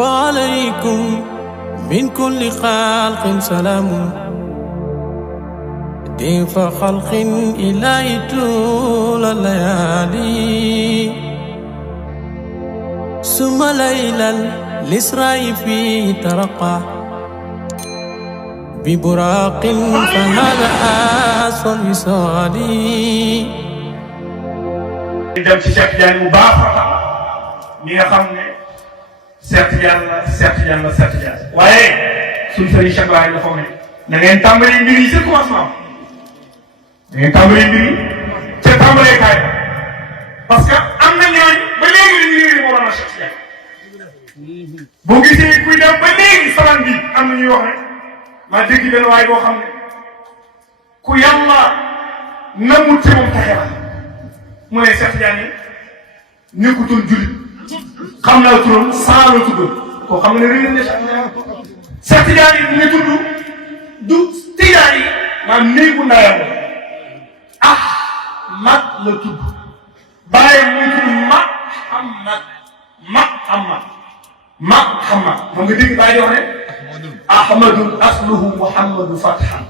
وعليكم من كل خلق سلام ضيف خلق إلهي طول الليالي ثم ليلا الإسراء فيه ترقى ببراق فهذا أسوأ الوصال. dem ci Cheikh Tidiane bu baax mi nga xam ne Cheikh Tidiane la Cheikh Tidiane la Cheikh Tidiane waaye suñu sëriñ Cheikh Baye dafa ne na ngeen tàmbali mbir yi ca commencement da ngeen tàmbali mbir yi ca tàmbalee kaay parce que am na ñooñu ba léegi dañuy réer moo doon Cheikh Tidiane boo gisee kuy dem ba léegi salaan bi am na ñuy wax ne maa dégg benn waay boo xam ne ku yàlla namul ci moom taxe la mu ne Cheikh Tidiane nekkutoon jullit xam naa turam saa la tudd koo xam ne réer na Cheikh Tidiane mu ngi tudd du Tidiane yi maanaam néegu ndayam Ahmad la tudd bàyyi muy tudd Muhammad xam nga dégg bàyyi di wax ne Ahmadu asluhu Muhammadu fathan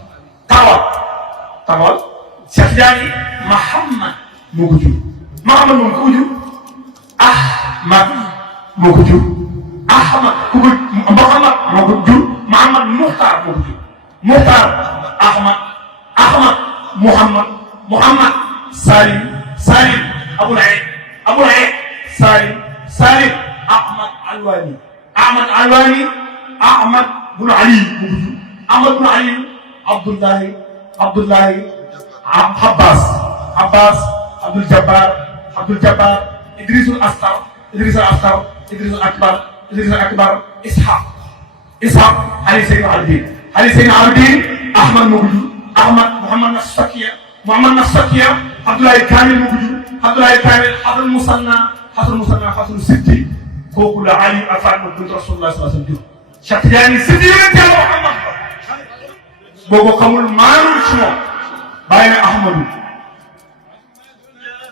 tawal Cheikh Tidiane Muhammad moo ko jur Muhammad moom ku ko jur Ahmad moo ko jur Ahmad Muhammad moo ko jur Muhammad Muxtaar moo ko jur Muxtaar Ahmad Muhammad Salim Abul Aid Salim Ahmad Alwani Ahmad bun Ali moo ko jur Ahmad bun Ali Abdullahi Abbas Abdul Jabbar Idrisul Akbar Ishaq Ali Seydina Abidin Ahmad moo ko jur Muhammad Nasakiya Abdoulaye Kamil moo ko jur Abdoulaye Kamil Hasan Musanna Sitti kooku la Ali ak Fatima bint Rasulullah sallallahu alayhi wa sallam jur Cheikh Tidiane Sitti yonent Yàlla Muhammad boo ko xamul maanul ci moom bàyyi na Ahmadu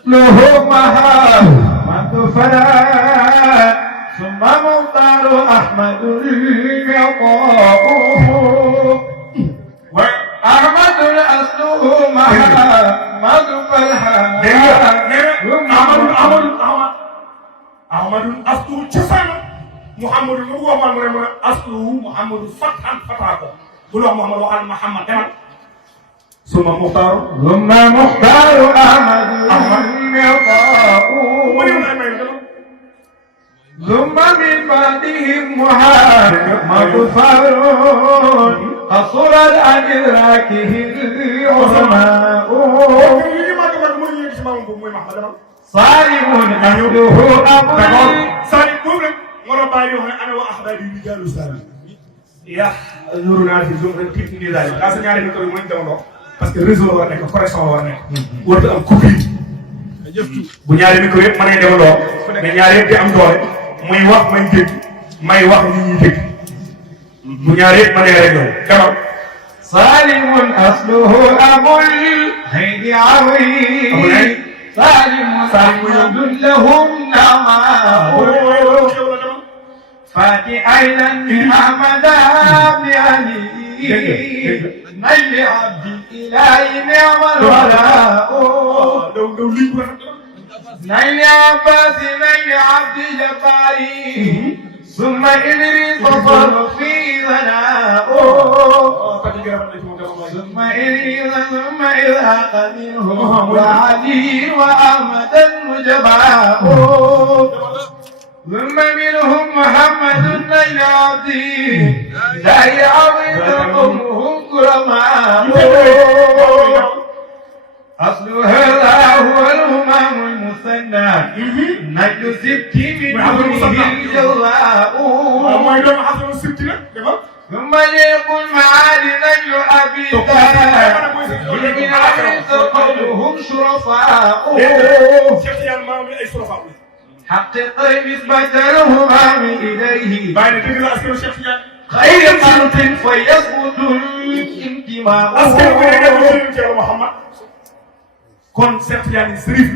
له مهار منذ فلا ثم مختار أحمد العطاء وأحمد أصله مهار منذ فلا أحمد أصله جسنا محمد أصله محمد فتحا بلو محمد تمام ثم مختار أحمد العطاء ثم من بعدهم محمد فارون قصرت عن إدراكه العظماء صارم أهله يا نورنا في زوم كيف نداي لا سنياري نكو مو ندمو parce que réseau war nekk connexion war nekk warut am coupure bu ñaari micro yëpp mën a développé mais ñaari yëpp di am doole muy wax may dégg may wax nit ñi dégg bu ñaari yëpp mën a réglé demal صالم أصله أبو الهيد عوي صالم لهم نعماء فاتي أيضا من أحمد بن علي نيل عبد الإله نعم الولاء نيل عباس نيل عبد الجباري ثم إدريس صار في ثناء ثم إدريس ثم إذهاق منهم وعلي وأحمد المجباء ثم منهم محمد نيل عبدي لا يعبد أمهم كرماء أصل هذا هو الهمام المثنى نجل ست من دونه الجزاء ثم يقول معالي نجل أبي من عرس قولهم شرفاء حقق نسبة الهمام إليه خير خلق فيثبت الانتماء kon Cheikh Tidiane Serif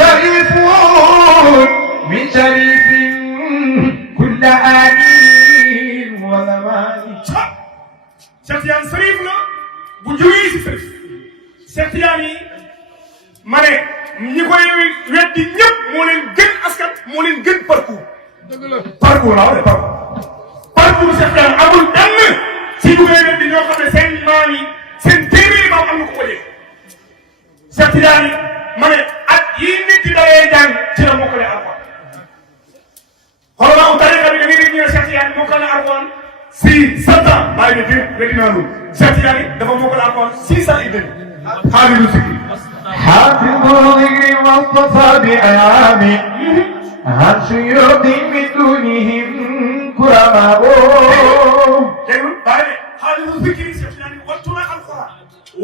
شريف من شريف كل آل sërif la bu jógee si sërif Cheikh Tidiane yi ma ne ñi koy weddi ñëpp moo leen gën askan moo leen gën parcours parcours la wax de parcours Cheikh Tidiane amul benn si bu koy weddi ñoo xam ne seen maam yi seen téeméeri maam am na ko ko dee Cheikh Tidiane yi ma ne at yii nit di dawee jàng ci la mokkale Alxuraan xoolal tariqa bi da ngay dégg ñu ne Cheikh Tidiane mokkale Alxuraan si 7 ans bàyyi na dégg nga dinaa loolu Cheikh Tidiane yi dafa mokkale Alxuraan 6 ans et demi xaamilu sikri حافظ الذكر واصطفى بأيامه عن شيوخ من دونهم كرماء dégg nga bàyyi ne xaamilu sikri Cheikh Tidiane yi wattu na Alxuraan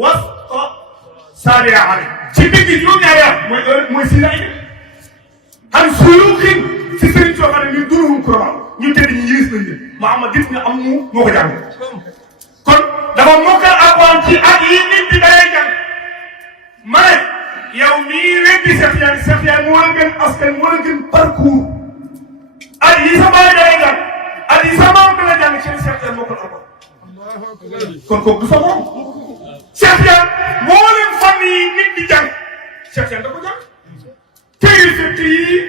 wasta saali aami ci digg juróom-ñaari at mooy 6 ans et demi an suyuuxin si sëriñ soo xam ne ñun duruhum kuramaaw ñu tëdd ñu yées nañ leen Muhammad gis nga am mu moo ko jàng kon dafa mokkal Alxuraan ci at yi nit di day jàng ma ne yow mii weddi Cheikh Tidiane moo la gën askan moo la gën parcours at yi sa baay day jàng at yi sa maam dana jàng ci Cheikh Tidiane mokkal Alxuraan kon kooku du sa moom Cheikh Tidiane moo leen fan yi nit di jàng Cheikh Tidiane da ko jàng téere fekk yi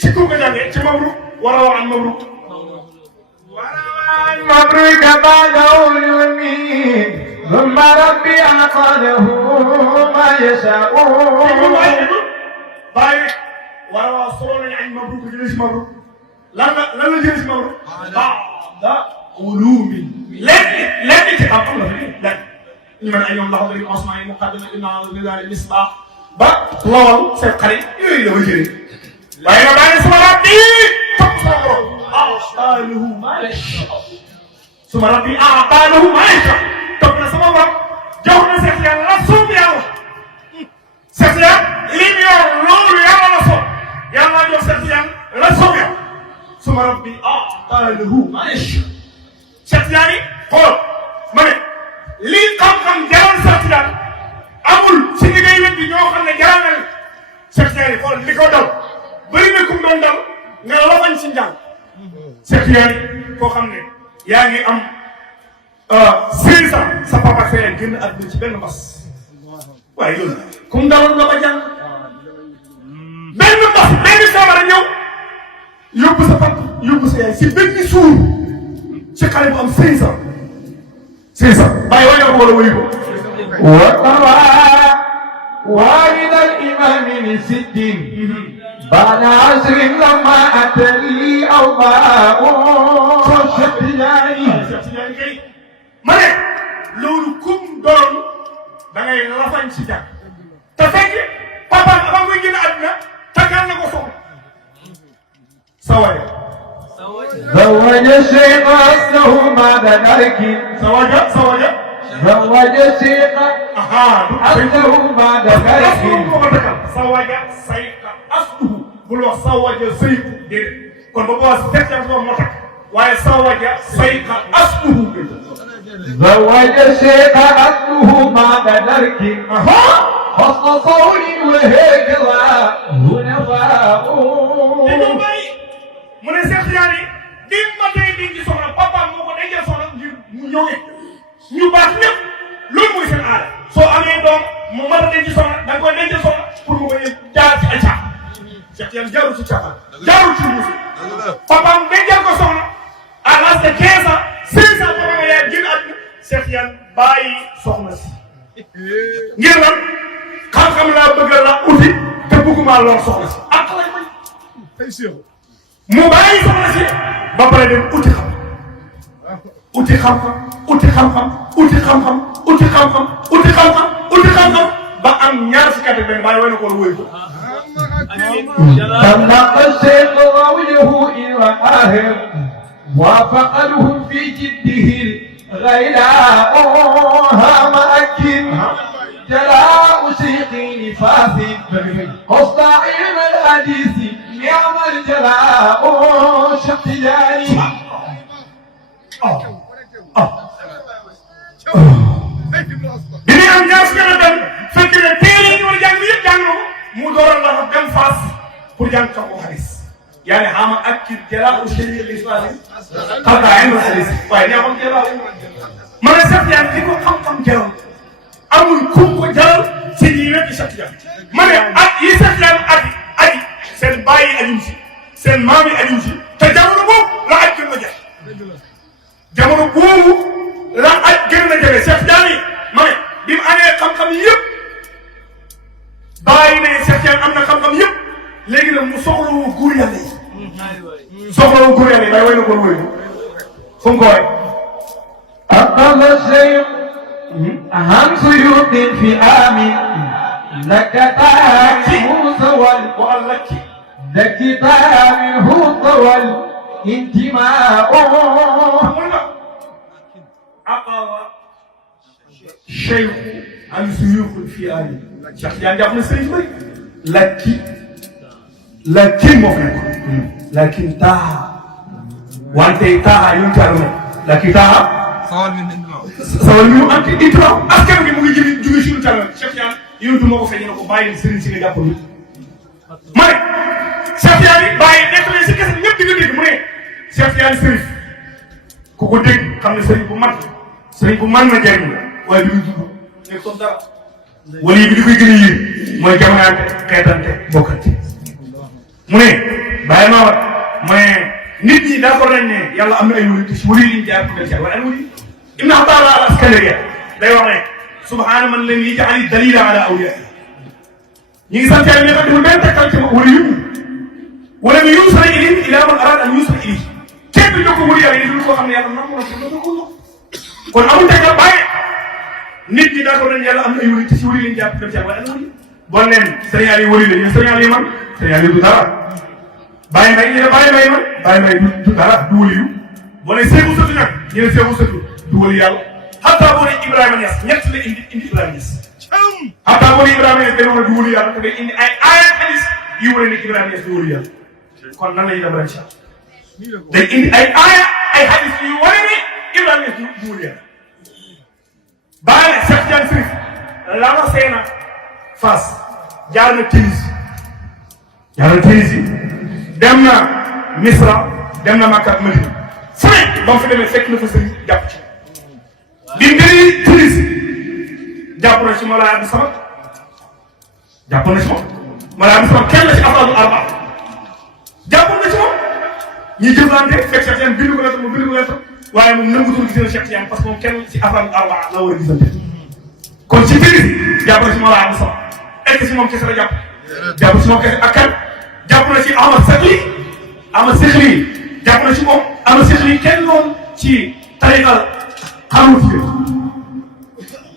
ci ku ko jàngee ci Mabruk wala wax an Mabruk مبروك بعد علومي ثم ربي أعقله ما يشاء bàyyi rek wala waa solo nañu añ Mabruk jëlee si Mabruk lan la jëlee si Mabruk ba'da ulumi lenn ci xam-xam la fi lenn ñu mel ay ñoom laxo dari osman yi muqaddima inna lillahi misbah ba lawal seen xarit yooyu la ma jëlee waaye nga bàyyi suma rabbi topp sama borom a'talahu ma yasha suma rabbi a'talahu ma yasha topp na sama borom jox na Cheikh Tidiane la soob yàlla Cheikh Tidiane li mu yor loolu yàlla la soob yàlla jox Cheikh Tidiane la soob yàlla suma rabbi a'talahu ma yasha Cheikh Tidiane xool ma ne lii xam-xam jaral Cheikh Tidiane amul si ñi ngay weddi ñoo xam ne jaral na Cheikh Tidiane xool li ko daw bëri na kum doon daw nga la bañ si njàng Cheikh Tidiane koo xam ne yaa ngi am 6 ans sa papa fee génn àdduna ci benn mbas waaye loolu kum daloon la ba jàng benn mbas benn feebar ñëw yóbbu sa papa yóbbu sa yaay si benn suur ci xale bu am 6 ans 6 ans bàyyi wayoo ko wala wayu ko وطوى والد الإمام لست بعد 10 لما أتى لي أوباء Cheikh Tidiane kay ma ne loolu kum doon da ngay lafañ si jàng te fekk papa avant muy génn àdduna takkal na ko soxla sawaja زوج الشيخ أصله بعد ذلك sawaja زوج الشيخ أصله بعد ذلك sawaja sayqa asluhu bul wax sawaja sayku déedéet kon ba boo fekk moo tax waaye sawaja sayqa asluhu زوج الشيخ أصله بعد ذلك حسن صول وهجرة هنفاء mu ne Cheikh Tidiane bi ma tey di ci soxla papa moo ko dencal soxla ngir mu ñëwee ñu baax ñëpp loolu mooy seen aada soo amee doom mu mën a denc soxla da nga koy dencal soxla pour mu bañ a jaar ci ay caaxaan Cheikh Tidiane jaarul ci caaxaan jaarul ci musu papa mu dencal ko soxla à l'âge de 15 ans 16 ans papa ma yaay génn àdduna Cheikh Tidiane bàyyi soxna si ngir lan xam-xam laa bëgg la uti te bëgguma lool soxna si ak lay may mu bàyyi soxna si ba pare dem uti xam-xam ba am ñaar si kàddu benn bàyyi way na ko wóoy ko طلق الشيخ رويه إلى آخر وفقده في جده الغيلاء هام أكن جلاء شيخي نفاس مستعين الحديث نعم الجلاء Cheikh Tidiane bi ñu am ñaar si gën a dem fekk ne téere yi ñu war a jàng yëpp jàng na ko mu door a la dem Fass pour jàng ko xadis yaa ne xama ak ki jalaa u shari'i al-islam xataa ilmu hadis waaye ñaa xam jalaa ma ne Cheikh Tidiane li ko xam-xam jaral amul kum ko jaral si ñi wet di Cheikh Tidiane ma ne ak yi Cheikh Tidiane aji seen bàyyi ajuñ si seen maam yi ajuñ si te jamono boobu la aj gën a jafe jamono boobu la aj gën a jafe Cheikh Tidiane yi ma ne bi mu amee xam-xam yëpp bàyyi ne Cheikh Tidiane am na xam-xam yëpp léegi nag mu soxlawoo góor yàlla yi soxlawoo góor yàlla yi bay way na ko wóy fu mu ko way أقل الشيخ عن سيوط في آمن لك تامه طول لك تامه طول انتماء أقل الشيخ عن سيوط في آمن شيخ يعني جابنا سيد لكن مفرق لكن تاها وانت تاها ينكرنا لكن تاها sawal mi mu anti intra askan bi mu ngi jëli jóge suñu talal Cheikh Tidiane yonentu moo ko feeñ na ko bàyyi sëriñ si nga jàpp nit ma ne Cheikh Tidiane bàyyi nettali si kese ñëpp di nga dégg mu ne Cheikh Tidiane sëriñ ku ko dégg xam ne sëriñ bu man na jëriñ la waaye bi muy dund nekk comme dara wala yi bi di koy gën a yéen mooy jamonaante xeetante bokkante mu ne bàyyi maa wat mu ne nit ñi d'accord nañ ne yàlla am na ay wali te si wali liñ jaar pour del waaye ay wali Ibn Atala al-Askandari day wax ne subhaana man lam yaj'al dalila ala awliya ñi ngi sant yàlla ne xam deful benn takkal ci wali yu wala ñu yusra ilayhi ila man arada an yusra ilayhi kenn du jokko wali yàlla yi dul koo xam ne yàlla nam na ko kon amul takkal bàyyi nit ñi d'accord nañ yàlla am na ay wali te si wali liñ jaar pour del waaye ay wali bon leen Sénégal yi wali la ñu Sénégal yi man Sénégal yi du dara bàyyi mbay ñu ne bàyyi mbay man bàyyi mbay du dara du wali yu boo ne Seexu Sëtu nag ñu ne Seexu Sëtu du wali yàlla xataa boo ne Ibrahima Niass ñett la indi Ibrahima Niass xataa boo ne Ibrahima Niass day wax ne du wali yàlla te day indi ay aaya hadis yu wane ne Ibrahima Niass du wali yàlla kon nan la ñuy dem incha allah day indi ay aaya ay hadis yu wane ne Ibrahima Niass du wali yàlla bàyyi ne Cheikh Tidiane Chérif lama seena Fass jaar na Tunisie dem na Misra dem na Makka ak Madina fu ne ba mu fi demee fekk na fa sëriñ jàpp ci bi mbiri Tunisie jàpp na ci Mawlana Abdou Samad jàpp na ci moom Mawlana Abdou Samad kenn la ci afraadul arba jàpp na ci moom ñi jëflante fekk Cheikh Tidiane bindu ko lettre mu bindu ko lettre waaye moom nangutul gisee Cheikh Tidiane parce que moom kenn ci afraadul arba la war a gisante kon ci Tunisie jàpp na ci Mawlana Abdou Samad est-ce que si moom kese la jàpp ci moom kese ak kan jàpp na ci Ahmad Sekhri jàpp na ci moom Ahmad Sekhri kenn loon ci tariqa Xanuuti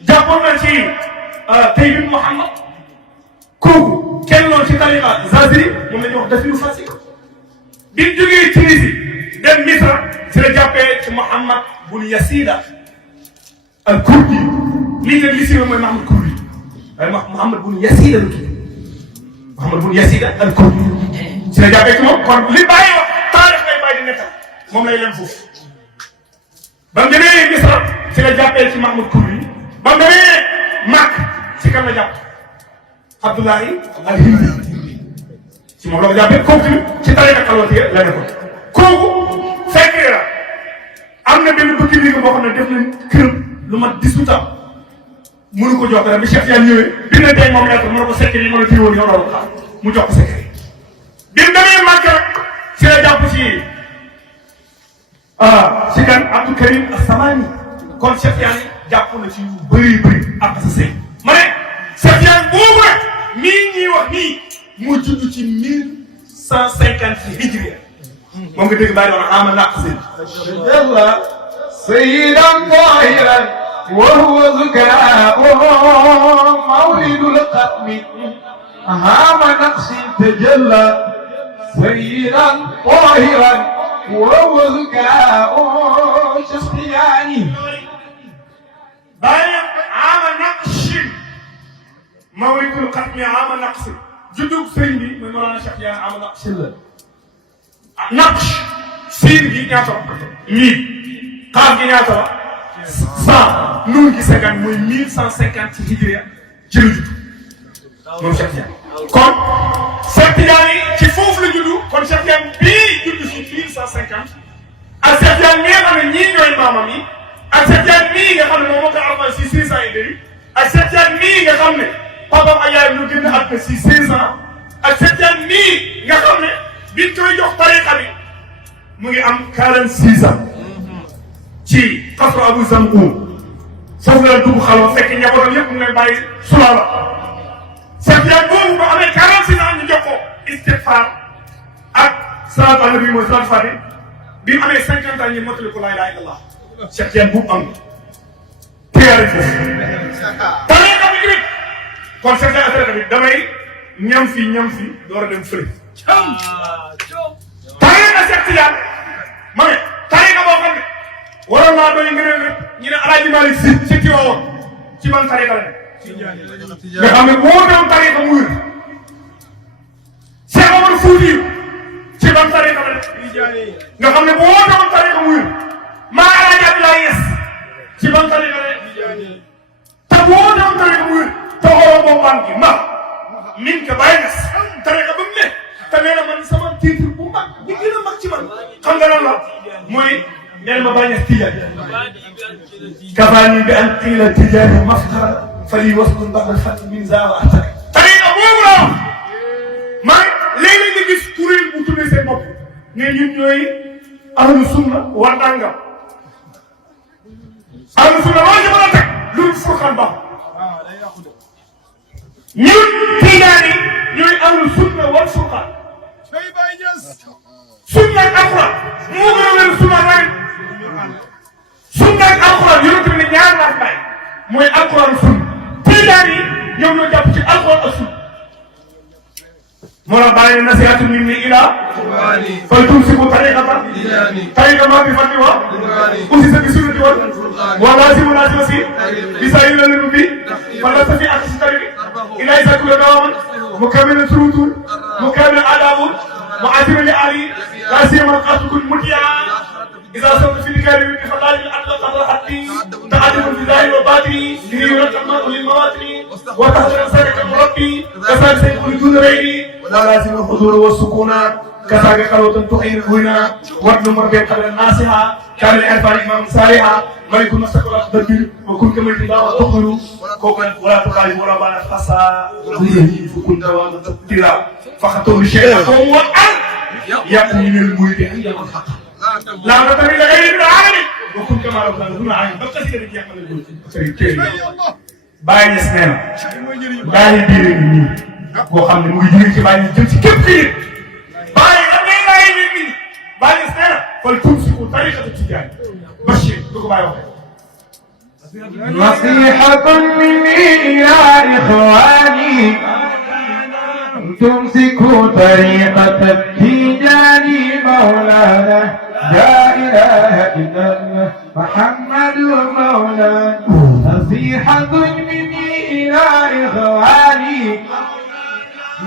jàppoon na ci Tayyib bin Muhammad kooku kenn loon ci tariqa Zaziri moom la ñuy wax daf yu fasik bi mu jógee Tunisie dem Misra si la jàppee ci Muhammad bun Yasida al Kurdi lii nag li si mooy Muhammad Kurdi waaye Muhammad bun Yasida la tudd Muhammad bun Yasida al Kurdi si la jàppee ci moom kon li bàyyi wax taarix lay bàyyi di nettal moom lay leen foofu ba mu demee Misra si la jàppee ci Mahmoud Kurdi ba mu demee Makk si kan la jàpp Abdullahi al Hindi si moom la ko jàppee kooku ci tariqa xalwatiya la nekkoon kooku fekk la am na benn bëkki néeg boo xam ne def nañ këram lu mat 18 ans mënu ko jox dara bi Cheikh Tidiane ñëwee bind na tey moom lettre mën na ko secret yi mën a téewoon yow loolu xaar mu jox ko secret bi mu demee Makka rek si la jàpp si kan Abdou Karim As-Samani kon Cheikh Tidiane jàpp na ci yu bëri ak sa sëy ma ne Cheikh Tidiane boobu nag nii ñuy wax nii mu judd ci 1150 ci hijriya moom nga dégg bàyyi doon ama naqsin جل سيدا طاهرا وهو ذكاء مولد الختم هام نقص تجلى سيدا طاهرا وهو ذكاء شخصياني bàyyi ama naqsin mawlidul xatmi ama naqsin juddug sëriñ bi mooy Mawlana Cheikh Tidiane ama naqsin la naqsh siin gi ñaata la mille xaaf gi ñaata la 100 nuun gi 50 mooy 1150 ci hijriya ci la judd moom Cheikh Tidiane kon Cheikh Tidiane ci foofu la judd kon Cheikh Tidiane bii judd ci 1150 ak Cheikh Tidiane mi nga xam ne ñii ñooy maamam yi ak ak Cheikh Tidiane mii nga xam ne moom moo ko almal si 6 ans et demi ak Cheikh Tidiane mii nga xam ne papaam ak yaayam ñu génn àdduna si 16 ans ak Cheikh Tidiane mii nga xam ne biñ koy jox tariqa bi mu ngi am 46 ans ci xasru Abu Zamgoum foofu la dugg xalwa fekk njabootam yëpp mu ngi leen bàyyi sulaala Cheikh Tidiane boobu ba amee 46 ans ñu jox ko istighfar ak salaatu ala nabi mooy salaatu fatiha bi mu amee 50 ans ñu mottali ko laa ilaaha illallah Cheikh Tidiane bu am téyaari foofu tariqa bi tamit kon Cheikh Tidiane tariqa bi damay ñam fi door a dem fële tariqa Cheikh Tidiane ma ne tariqa boo xam ne waroon naa doy ngëneel rek ñu ne Alaaji Malick si Tiwaawan ci ban tariqa la ne nga xam ne boo doon tariqa mu wér Cheikh Omar Fouti ci ban tariqa la ne nga xam ne boo doon tariqa mu wér maa Alaaji Abdoulaye Niass ci ban tariqa la ne te boo doon tariqa mu wér te xooloo boppam gi ma min ka bàyyi Niass tariqa ba mu ne te nee na man sama titre bu mag bi gën a mag ci man xam nga lan la mooy nee na ma bàyyi Niass Tidiane kafaani bi an qiila Tidiane mafxara fali wasnun ba'da fati min zaawa atari tariqa boobu la man léeg-léeg nga gis kuréel bu tuddee seen bopp ne ñun ñooy ahlu sunna war nangam ahlu sunna loo ci mën a teg lu furqaan ba ñun Tidiane yi ñooy ahlu sunna wal furqaan sunna ak alxuraan moo gën a wér sunna rek sunna ak alxuraan yonent bi ne ñaar laa bàyyi mooy alxuraan sunna Tidiane yi ñoom ñoo jàpp ci alxuraan ak sunna moo la bàyyi nasihatun minni ilaa fal tumsiku tariqa ma bi fadli wa usisa bi sunnati wa lazimu lazima si bisayi la lenu bi fala safi ak si tariqi ilaa isa kula dawaman mukammilan surutun mukammilan adabun mu'azima li ali la siyama qasdukun mutiya إذا صرت في الكلام فقال الأطلق الرحتي تعلم في ظاهر وباطني ليرد المرء للمواطن وتحضر سالك المربي كذلك سيكون دون غيري ولازم الحضور والسكون كذلك قلوة تحيل هنا وابن مربي قبل الناسها كان العرفان إمام صالحا ملك مستقبل أخبر وكل كمل الله وتخلو كوكا ولا تخالف ولا بانا خاصة فكن دوام تبتلا فخطور الشيء هو أن يكون من المريد عند الحق لا نتمنى غير العالم وكل كما لو كان دون عالم بس كده يعمل باي نسنا باي بيري ني كو خامني موي جيري سي باي جيم سي كيب كي باي غني باي ني باي نسنا فال تمسكوا طريقه التجارة بشير دوكو باي واخ نصيحة مني إلى إخواني تمسكوا طريقة التجارة مولانا لا إله إلا الله محمد مولانا نصيحة مني إلى إخواني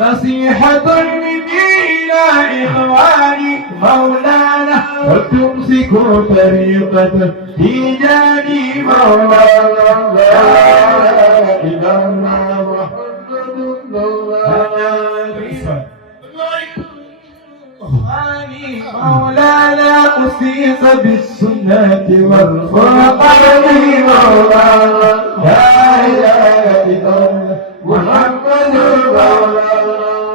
نصيحة مني إلى إخواني مولانا وتمسكوا طريقة التجارة مولانا لا إله إلا الله مولانا أسيس بالسنة والفرقان مولانا لا إله إلا الله محمد مولانا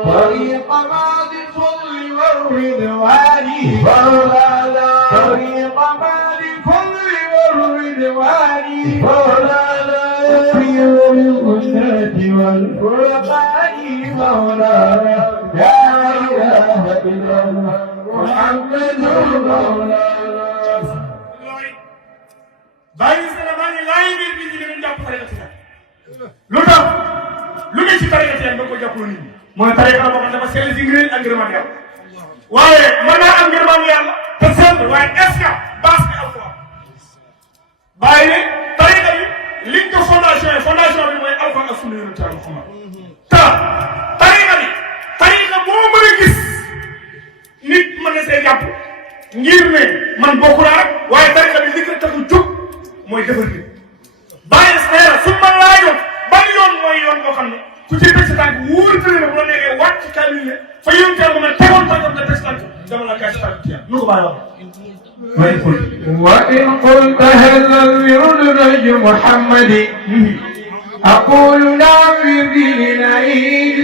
طريق بعد الفضل والرضوان مولانا طريق بعد الفضل والرضوان مولانا يسير بالسنة والفرقان مولانا لا إله إلا الله محمد مولانا bàyyi seen maa ngi laaj biir bi ñu leen jàpp tariqa tijaan lu tax lu ne ci tariqa tijaan ba ko jàppoo nit ñi mooy tariqa la boo xam ne dafa sell si ngëneel ak ngërëmaan yàlla waaye mën naa am ngërëmaan yàlla te sell waaye est-ce que base bi alquran bàyyi ne tariqa bi liñ ko fondation bi mooy alquran ak sunna yonent Yàlla Muhammad te tariqa boo mën a gis nit mën na see jàpp ngir ne man bokku naa rek waaye tariqa bi li ko tax a jóg mooy defar nit bàyyi nee na su ma laajoon ban yoon mooy yoon boo xam ne ku ci teg sa tànk wóor na ne bu la neexee wàcc ci kaamil ne fa yoon teel ba ma tegoon tànkam nga teg sa tànk dama la kaay sa tiya lu ko bàyyi wax وإن قلت هذا الورد نهج محمد أقول نعم بدينه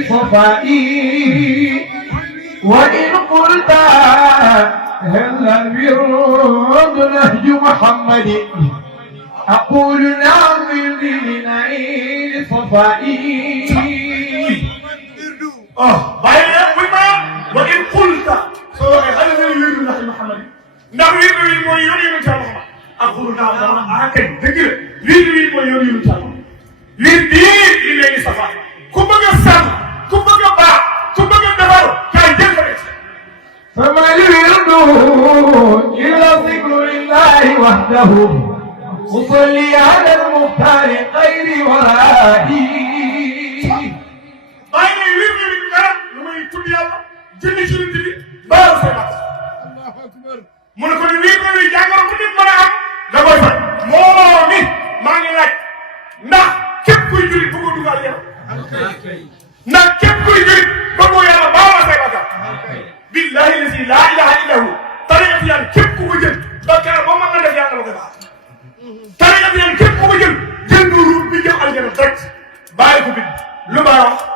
صفائي وإن قلت هذا الورد نهج محمد أقول نعم بدينه صفائي bàyyi buy ma wa in qulta soo waxee xale na yooyu ndax Muhammad ndax wirdu wi mooy yoon yu Yàlla Muhammad aqulu naa dama akay dëgg la wirdu wi mooy yoon yu Yàlla wirdu yi léegi safa ku bëgg a sàmm ku bëgg a baax ku bëgg a defar kaay jël ko rek فما الورد إلا ذكر لله وحده أصلي على المختار خير ورائي bàyyi ne wirdu wi dara lu may tudd Yàlla julli ci nit bi baal sa mat mu ne ko ni wirdu wi jàngoro bu nit mën a am da koy faj moo ni maa ngi laaj ndax képp kuy jullit bëgg a dugal Yàlla ndax képp kuy jullit bëgg Yàlla baal say bakkaar billahi lazi laa ilaha illa hu tariqa Tijaan képp ku ko jël bakkaar boo mën na def Yàlla la koy baal tariqa Tijaan képp ku ko jël jëndu ruut bi jëm aljana direct bàyyi ko bind lu baax wax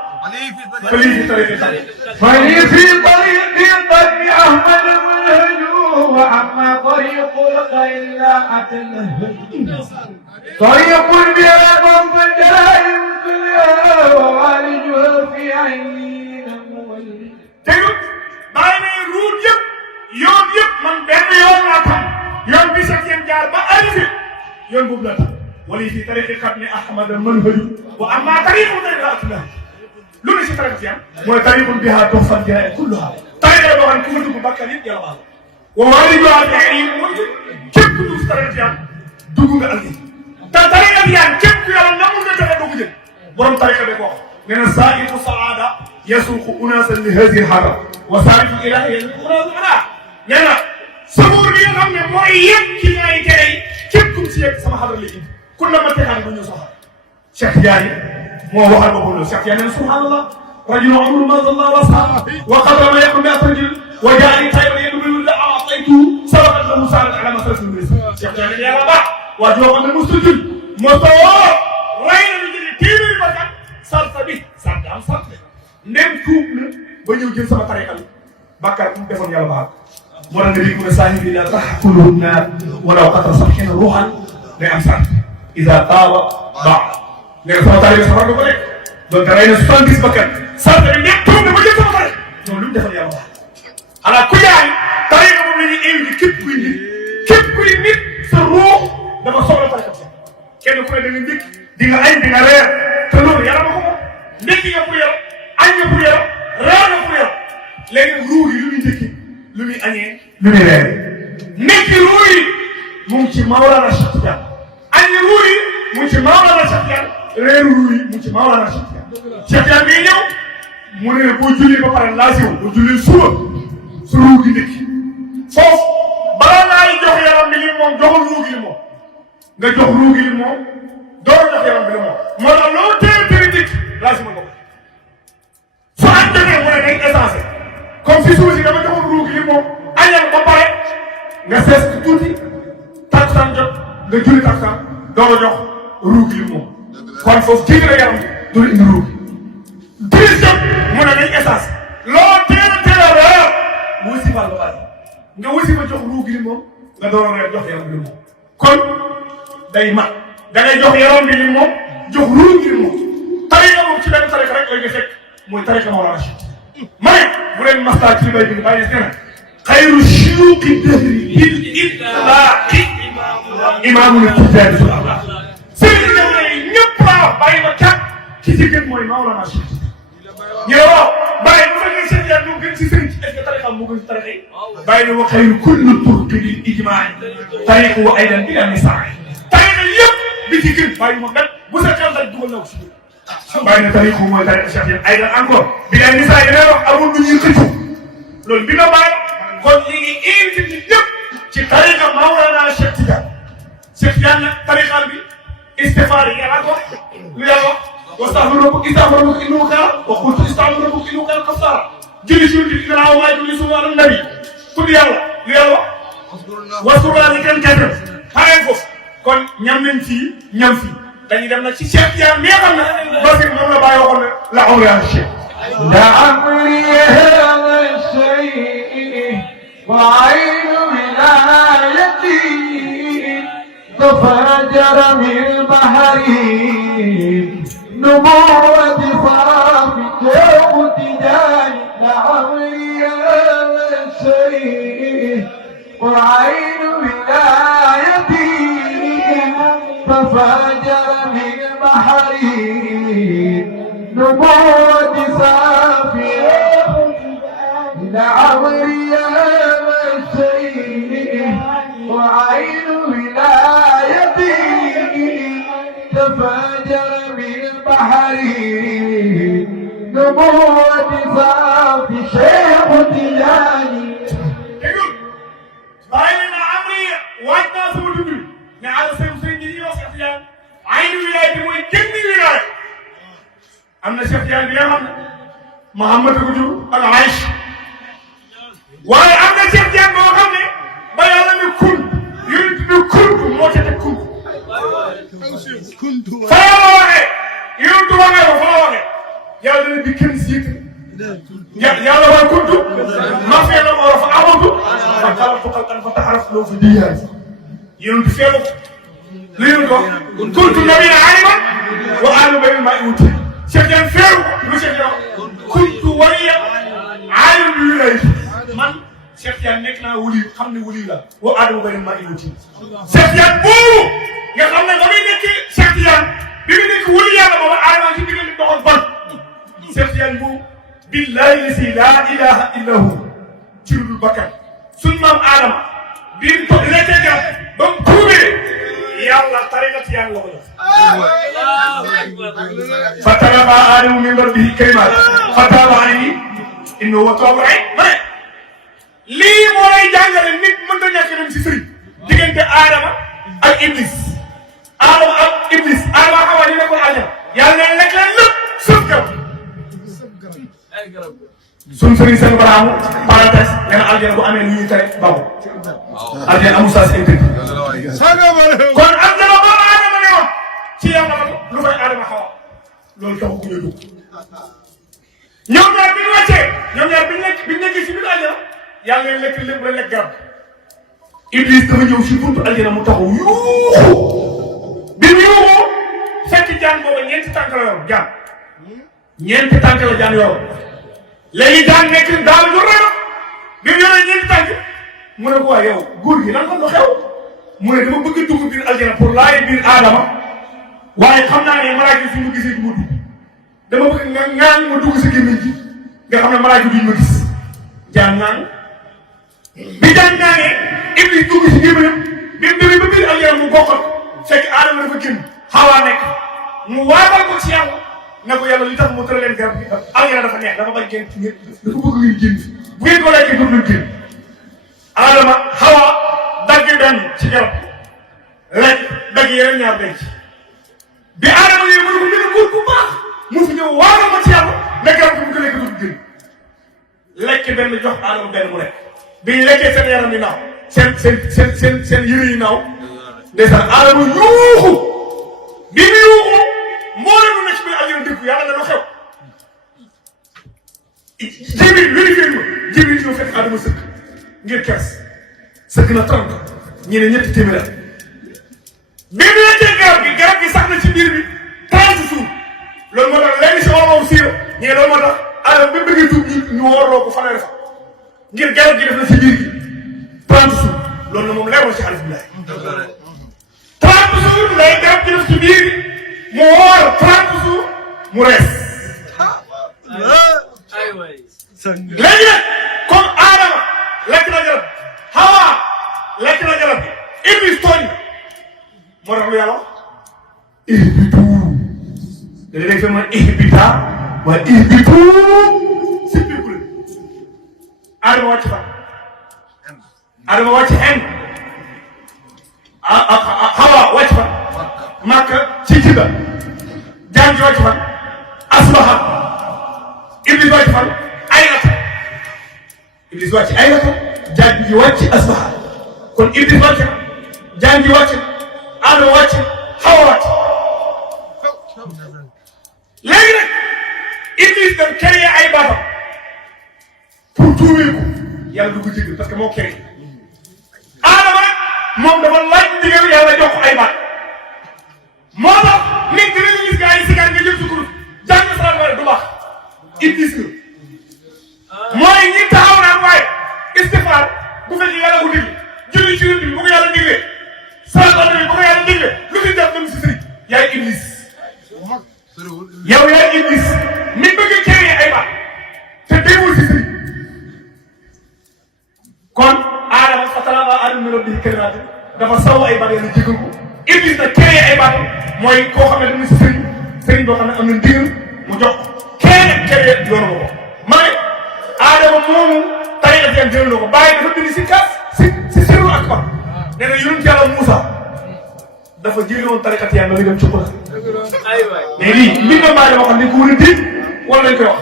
فلي في طريق قد أحمد منهج وأما طريق الخير لا أتنهج طريق بها ضم الجرائم كلها ووالجها في عين مولد تقول بين روت يب يوم يب من بين يوم ناتم يوم بيسكين جار بألف يوم ببلتا ولي في طريق قد أحمد منهج وأما طريق الخير لا أتنهج lu ne si tariqa Tijaan mooy tariqun bihaa tuhfal jaraa'im kulluhaa tariqa la boo xam ne ku ma dugg bakkan yëpp yàlla baal wa waaliduhaa fi aynin mooy képp ku dugg si tariqa Tijaan dugg nga aljanna te tariqa Tijaan képp ku yàlla namul nga joxe doo ko jël borom tariqa bi ko wax nee na saa'iqu saada yasuuqu unaasan li haadihi l-hadara wa saariqu ilaahi yasuuqu unaasan anhaa nee na sabuur bi nga xam ne mooy yëpp ci ñaari tere yi képp ku si yegg sama xadara lay indi ku na ma texaani ba ñëw soxla Cheikh Tidiane moo waxal boppam loolu Cheikh Tidiane subhanallah rajulun amru ma zalla wasa wa qadra ma yakun bi atrajil wa jaani tayba yadulu la a'taytu sabaqat la musaarat ala masratil mis Cheikh Tidiane yàlla baax waa joo xam ne mustajil mosoo rey na lu jëlee téeméeri bakkan salsa bi sant am sant ndem tuub na ba ñëw jël sama tariqa bi bàkkaar bu mu defoon yàlla baax moo tax nga dégg mu ne saahibi la taxkulu naar walaw qatra sab'ina ruuhan day am sant ida taaba baax nee na sama tariqa safar nga ko nekk donc rey na 70 bakkan sant bi ñëpp tuub na ba jël sama tariqa ñoom lu mu defal yàlla baax ala ku yaay tariqa moom la ñuy invité képp kuy nit sa ruux dafa soxla tariqa bi kenn ku ne da nga njëkk di nga añ di nga reer te loolu yàlla ma ko moom ndekki nga pour yàlla añ nga pour yàlla reer nga pour yàlla léegi ruux yi lu muy njëkki lu muy añee lu muy reer ndekki ruux yi mu ngi ci Mawlana Cheikh Tidiane añ ruux yi mu ngi ci Mawlana Cheikh Tidiane reeru ruux yi mu ngi ci Mawlana Cheikh Tidiane Cheikh Tidiane ngay ñëw mu ne boo jullee ba pare laasiw boo jullee suba su ruux gi ndekki foofu balaa ngay jox yaram bi li moom joxul ruux gi li moom nga jox ruux gi li moom door jox yaram bi li moom moo tax loo teel teel ndekki laasiw ma ko su añ jotee mu ne day essence comme si suuf si dama joxul ruux gi li moom añal ba pare nga sees tuuti takkusaan jot nga julli takkusaan door jox ruux gi li moom kon foofu jiitu la yaram bi dul indi ruux timis jot mu ne day essence loo teel a reer wusifal ba pare nga wusifa jox ruux gi li moom nga door a reer jox yaram bi li moom kon day mat da ngay jox yaram bi li moom jox ruux gi li moom tariqa moom ci benn tariqa rek lay nga fekk mooy tariqa Mawlana Cheikh ma ne bu leen mastaa ci li may bind bàyyi nee na xayru shuyuuqi dahri lil itlaaqi imaamul Tijaani sëriñ jamono yi ñëpp laa bàyyi ma kat ki ci gën mooy Mawlana Cheikh ñu ne waaw bàyyi bu fekkee Cheikh Tidiane moo gën ci sëriñ ci est-ce que tariqa moo gën ci tariqa yi bàyyi na wa xayru kulli turqi lil ijmaa'i tariqa wa aydan bila nisaa tariqa yëpp bi ci gën bàyyi ma kat bu sa xel daj dugal na ko si bàyyi na tariqa mooy tariqa Cheikh Tidiane aydan encore bila nisaa yi wax amul lu ñuy xëccu loolu bi nga bàyyi kon ñu ngi invité ñëpp ci tariqa Mawlana Cheikh Tidiane Cheikh Tidiane nag tariqa bi istighfar yi yàlla ko lu yàlla wax wastaghfiru rabbakum innahu kaana wa qultu istaghfiru rabbakum innahu kaana ghaffara julli si wàllu ginnaaw maa julli suñu wàllu nabi tudd yàlla lu yàlla waskurullah zikran kasiiran xareen foofu kon ñam nañ fii ñam fii dañuy dem nag ci Cheikh Tidiane mi nga xam ne ba fi moom la bàyyi waxoon ne la amri yaa Cheikh لعمري هذا الشيء وعين ولايتي تفجر من بحري نبوة صافي جو تجاني لعمري هذا الشيء وعين ولايتي تفجر من بحري نبوة صافي لعمري هذا الشيء وعين ولايتي تفجر من بحري نبوة صافي شيخ تجاني باين عمري واجنا سمدوبي نعال سيدي يوسف Tidiane عين ولايتي موي جند ولاية amna Cheikh Tidiane bi nga xam ne Mouhamad ko jur ak Aïcha waaye am na Cheikh Tidiane boo xam ne ba yàlla ne kun yonent bi kuntu moo ca teg kuntu fa yàlla waxee yonent waxee ko fa la waxee yàlla ne bi kenn siit yàlla wax kuntu ma fee la war a fa amantu fa xalaqtu xalqan fa taxaraftu lahu fi diyaay yonent feelu li yonent wax kuntu nabiyyan aliman wa alu bayna ma'i wuti Cheikh Tidiane feeru lu Cheikh Tidiane kuntu waliya aalim bi wilay man Cheikh Tidiane nekk naa wuli xam ne wuli la wa aadama bari ma iluti Cheikh Tidiane boobu nga xam ne ba muy nekk Cheikh Tidiane bi mu nekk wuli yàlla booba aadama ci diggante doxal ban Cheikh Tidiane boobu billahi lasi laa ilaha illa hu ci lu dul bakkan suñ maam aadama bi mu ko lekkee garab ba mu tuubee yàlla tariqa Tidiane la ko def فتلقى آدم من ربه كلمات فتاب عليه إنه هو التواب الرحيم ma ne lii moo lay jàngale nit mënta ñàkk dem si sëriñ diggante Adama ak Iblis Adama ak Iblis Adama ak Awa ñu nekkoon aljana yàlla ne lekk leen lépp suuf garab suñ sëriñ seen baraamu parenthèse nee na aljana bu amee lu ñuy tere baw aljana amul saa si interdit kon aljana ba Adama ne woon ci yàlla lu fay Adama Xawa loolu tax ku ñu dugg ñoom ñaar bi ñu wàccee ñoom ñaar bi ñu nekk si biir aljana yàlla leen lekk lépp la lekk garab Iblis dafa ñëw si buntu aljana mu taxaw yuuxu bi mu yuuxu fekk jaan booba ñeenti tànk la yor jaan ñeenti tànk la jaan yor léegi jaan nekk daal ñu rëy bi mu yoree ñeenti tànk mu ne ko waa yow góor gi lan la xew mu ne dama bëgg a dugg biir aljana pour laay biir Adama waaye xam naa ne malaaka yi suñu gisee du ma dugg dama bëgg nga ñaan ma dugg si gémmiñ gi nga xam ne malaaka duñ ma gis jaan naan bi jaan naanee Iblis dugg si gémmiñam bi mu demee ba biir aljana mu bokkal fekk Adama dafa génn Xawa nekk mu waatal ko ci yàlla ne ko yàlla li tax mu tëral leen garab gi aljana dafa neex dafa bañ génn ci ngeen dafa bëgg ngeen génn bu ngeen ko lekkee dootu leen génn Adama Xawa dagg benn ci garab lekk dagg yeneen ñaar denc bi Adama yooyu mën ko gën a góor bu baax mu fi ñëw waaral ma ci yàlla ne garab gi mu ko lekk dootu génn lekk benn jox Adama benn mu lekk bi ñu lekkee seen yaram yi naaw seen yëre yi naaw ndeysaan Adama yuuxu bi mu yuuxu mboolem lu nekk ci biir aljana dëkku yàlla na lu xew Jibril vérifié ma Jibril ñëw fekk Adama sëkk ngir kers sëkk na 30 ñi ne ñetti téeméer bi mu lekkee garab gi sax na ci biir bi 30 jours loolu moo tax léegi si olof si ñu ne loolu moo tax Adama bi bëggee tuub ñu woorloo ko fanweeri fa ngir garab gi def na ci biir gi 30 jours loolu na moom leeroon ci alif billahi 30 jours lay garab gi def ci biir gi mu woor 30 jours mu rees léegi nag comme Adama lekk na garab Hawa lekk na garab Iblis tooñ moo tax lu yàlla ihbitu da ngay def mooy ihbita waaye ihbitu sippiku la Adama wàcc fa Adama wàcc hen Hawa wàcc fa Makka ci Jidda jaan ji wàcc fa Asbaha Iblis wàcc fa Aynata Iblis wàcc Aynata jaaj ji wàcc asbaha kon Iblis wàcc na jaan ji wàcc na Adama wàcc na Hawa wàcc léegi nag Iblis dem créé ay baatam pour tuubee ko yàlla du ko jéggal parce que moo créé Adama nag moom dafa laaj ndigal yàlla jox ko ay baat moo tax nit dinañu gis gars yi si nga jël sukkur jàng salaat wala du baax Iblis nga mooy ñi taxaw naan waaye istifaar bu fekkee yàlla ko digle julli ci yonent bi bu ko yàlla diglee salaat bi bu ko yàlla diglee lu fi def dem si sëriñ yaay Iblis yow yaay Iblis mi bëgg a créer ay baat te déggul si sëriñ kon Adama fatalaqa Aadama min rabbihi kalimaatin dafa saw ay baat yàlla jégal ko Iblis nag créer ay baat mooy koo xam ne dama si sëriñ boo xam ne am na ndigal mu jox kenn créer yoonu ko ma ne Adama moomu tariqa yan jël na ko bàyyi dafa bind si kas si sirru akbar nee na yonent yàlla Moussa dafa jëlee woon tariqa yan ba muy dem ci xula mais lii mbir maa dama xam ne ko war a dégg wala lañ koy wax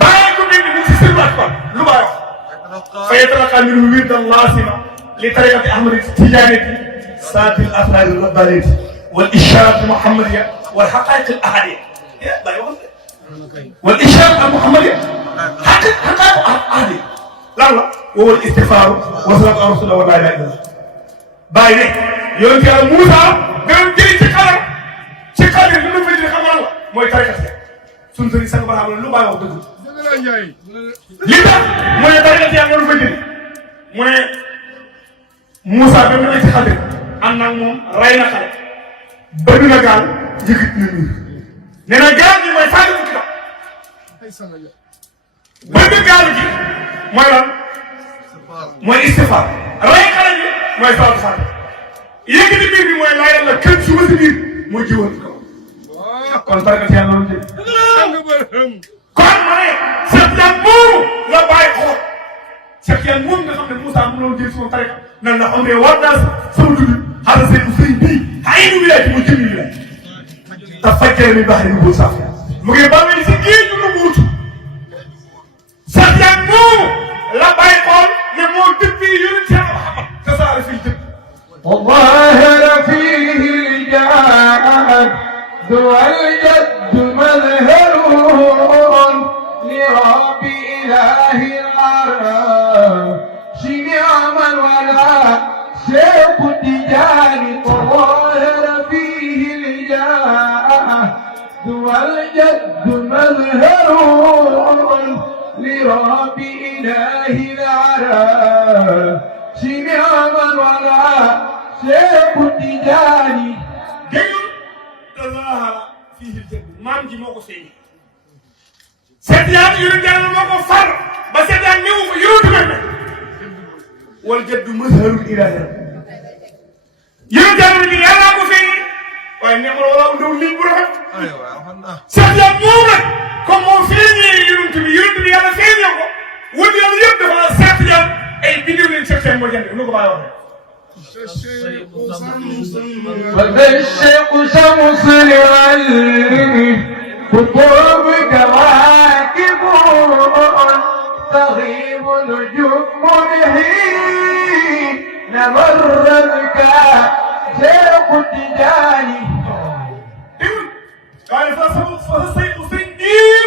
bàyyi ko dégg ni si sirru akbar lu bàyyi wax fa yatalaqa minhu wirdan laasima li tariqati Ahmad Tijaaniyati saatil asraari rabbaaniyati wal ishaarati muhammadiyya wal haqaa'iq al ahadiyya bàyyi wax wal ishaarati al muhammadiyya haqaa'iq ahadiyya lan la wowal istigfaaru wa salaatu ala rasulillah wa laa ilaaha illallah bàyyi ne yonent yàlla Moussa gën jëli ci xalam li mu fa jëlee xam la mooy tariqati suñu sëriñ sang ba lu bàyyi wax dëgg li tax mu ne tariqati yàlla lu fa jëlee mu ne Moussa ba mu ne ci xale am na moom rey na xale bëgg na gaal yëkkati na miir nee na gaal gi mooy fàgg ci kitab bëgg gaal gi mooy lan mooy istifaar rey xale gi mooy salaatu faatiha yëkkati miir bi mooy laa yàlla kër su ma si biir moo jiwoon ci kaw kon tariqati yàlla loolu jël kon ma ne Cheikh Tidiane moomu la bàyyi xool Cheikh Tidiane moom nga xam ne Moussa mu loolu jël si moom tariqa nan la xam ne war naa sama dund xaaral seen sëriñ bii ay nu wilaay ci mu jëmi wilaay te fajjee mi baax ni bu saaf mu ngi ba mel si géej gi mu wuutu Cheikh Tidiane moomu la bàyyi xool ne moo dëppee yonent Yàlla Muhammad te saara fii dëpp وظاهر فيه الجاد والجد مظهر لرب إله العرش نعم الولا شيخ التجاني وظاهر فيه الجاد والجد مظهر لرب إله العرش نعم الولا شيخ التجاني تظاهر فيه الجد maam ji moo ko feeñee Cheikh Tidiane yonent Yàlla moo ko far ba Cheikh Tidiane ñëw ko yonent wal jaddu mazharul ilaahi yonent Yàlla ni Yàlla ko feeñee waaye neexul wala ndaw lii bu rafet Cheikh Tidiane moom nag comme moo feeñee yonent bi Yàlla feeñee ko wut Yàlla yëpp dafa Cheikh Tidiane ay biddew leen Cheikh Tidiane moo jënd nu ko bàyyi waxee والشيخ شمس العلم قطب كواكب تغيب نجوم حين مر الكاشف التجاني قال فالسيف سندير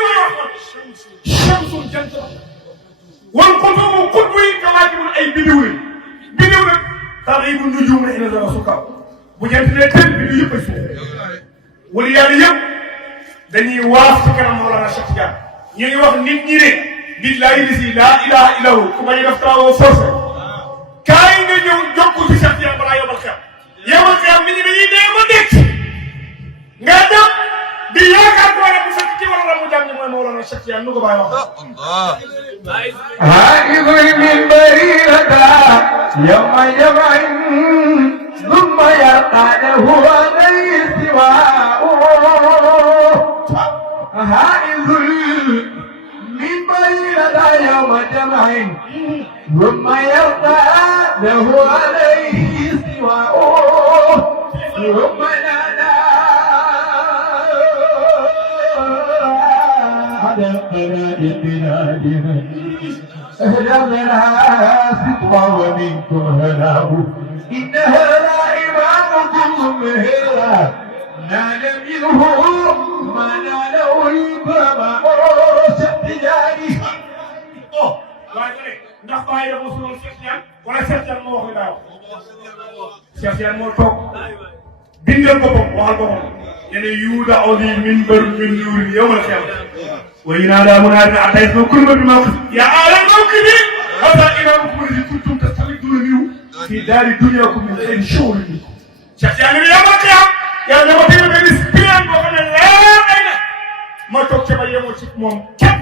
شمس جنت والقطب قطب كواكب اي بدو تغيب النجوم حين زرع سكر bu jant ne tënk bi du yëpp a suuf wala yàlla yëpp dañuy waaf ci kanam Mawlana Cheikh Tidiane ñu ngi wax nit ñi ne billahi lisi laa ilaha illa hu ku bañ a def travaux forcé kaay nga ñëw jokku ci Cheikh Tidiane balaa yobal xew yobal xew nit ñi dañuy dee ba dekk nga dem di yaakaar ko ne bu fekk ci wala la mu jàng mooy Mawlana Cheikh Tidiane nu ko bàyyi wax هائب من بريرة يوم يبع ثم يرقى له عليه سواء هائب من بريرة يوم جمع ثم يرقى له عليه سواء ثم نادى على قناة بلادنا أهلا لها سطوى ومنكم هلاه إنها لا إمامكم مهلا نال منه ما ناله الفما شتياني ndax bàyyi dafa suul Cheikh Tidiane wala Cheikh Tidiane moo wax li daa wax Cheikh Tidiane moo toog bindal boppam waxal boppam nee na yuuda oli minbar min nuurin yawmal qiyaama wa yunaada munaadin ataytum kullu bi mawqif ya ala mawqifi hada imamukum alladhi kuntum tastamiduna minhu fi daari dunyakum min khayri shughulin minkum Cheikh Tidiane ne yawmal qiyaama yàlla dama teg benn spirale boo xam ne leer ay na ma toog ca ba yemoo ci moom képp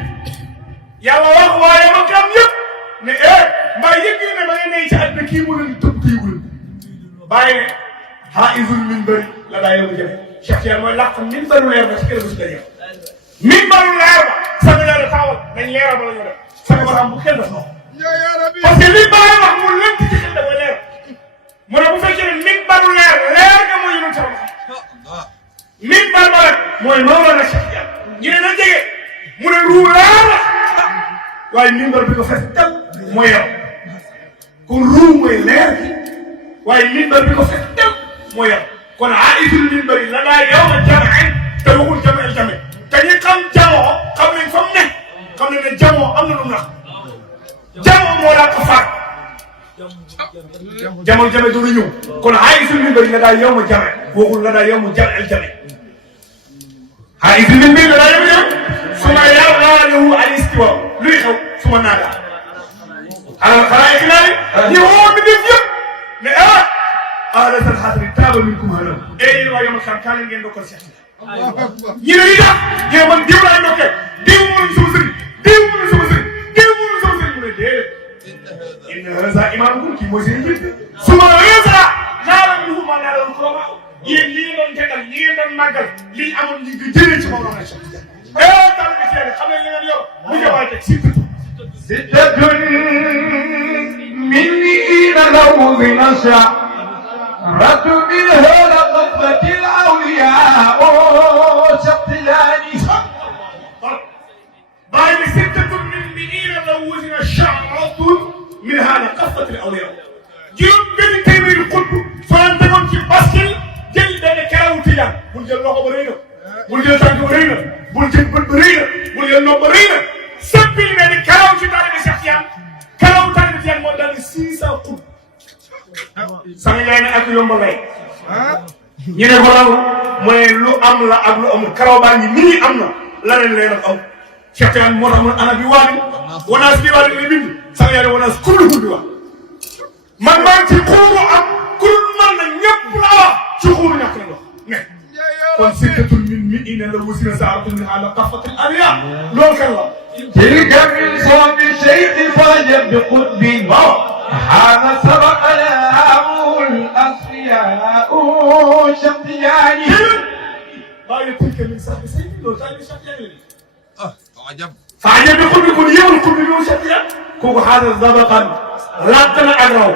yàlla wax waaye ma kam yëpp ne mbaa yëg ne ma ngay ci àdduna kii mu leen tëb kii mu leen bàyyi ne haizul minbari la daa yow jafe Cheikh Tidiane mooy làq minbaru leer ba ci kër si daje minbaru leer ba sama leer taawal dañ leeral ba la ñu def sama ba xam bu kenn def noonu parce que li bàyyi wax mu lënt ci xel dafa leer mu ne bu fekkee ne minbaru leer nga mooy yëngu sama xam minbar ba rek mooy noonu la Cheikh Tidiane ñu ne na jege mu ne ruu leer la waaye minbar bi ko fees tel mooy yow kon ruu mooy leer bi waaye minbar bi ko fees tel mooy yow kon aisul minbar yi la daa yow ma jamain te waxul jamel jame te ñi xam jamoo xam nañ fa mu ne xam nañ ne jamoo am na lu mu nax jamoo moo daa ko faat jamono jame doon ñëw kon aisul minbar yi la daa yow ma jame waxul la daa yow ma jamel jame aisul minbar la daa yow ma jame suma yàlla lahu al istiwa luy xew suma naaga xanaa yëg naa ne ñu woo mi def yëpp ne ahla sal xasri taaba minkum halam yéen waa yomal xam kaa leen ngeen ndokkal Cheikh ñi ne li tax ñu ne man diw laay ndokkee diw mënuñ sama sëriñ diw mënuñ sama sëriñ diw mënuñ sama sëriñ mu ne déedéet inna haza imaamukum kii mooy seen mbir suma haza naala minhu ma naala lu kurama yéen li ngeen doon tegal li ngeen doon màggal li amoon ñu ngi jëlee ci Mawlana Cheikh taal bi teel xam nañ li ngeen yor bu ñëwaay teg surtout ستة مني لو بنشأ رد منها لقفة الأولياء شقياني بعد ستة من منين لو وزن الشعر رد منها لقفة الأولياء جيوب بين تيمير القطب فلان تكون في باسكل جل بين كراوتيا بول جل لوكو برينا بول جل تانك برينا بول جل بل برينا بول جل نوم برينا سبيل من كراوتي تاني Cheikh Tidiane karaw tànn Tidiane moo daal di 600 xub sama yaay ne ak yomb lay ñu ne ko raw mooy lu am la ak lu amul karaw baa ngi nii am na leneen leen ak am Cheikh Tidiane moo tax ana bi waani wanaas bi waani li bind sama yaay ne wanaas kullu bi wax man maa ngi ci xuuru am kullu man na ñëpp la wax ci xuuru ñàkk la wax ne kon sikkatul min ina la wasina saaratul min ala qafatil aliya loolu kan la تلك من صوت الشيخ فاجب بقطب هذا سبق لهم الأصفياء شقياني باي تلك من صوت الشيخ لو تاني شقياني عجب فعجب بقطب يكون يوم القطب يوم شقيان كوكو هذا سبقا لاتنا أجروا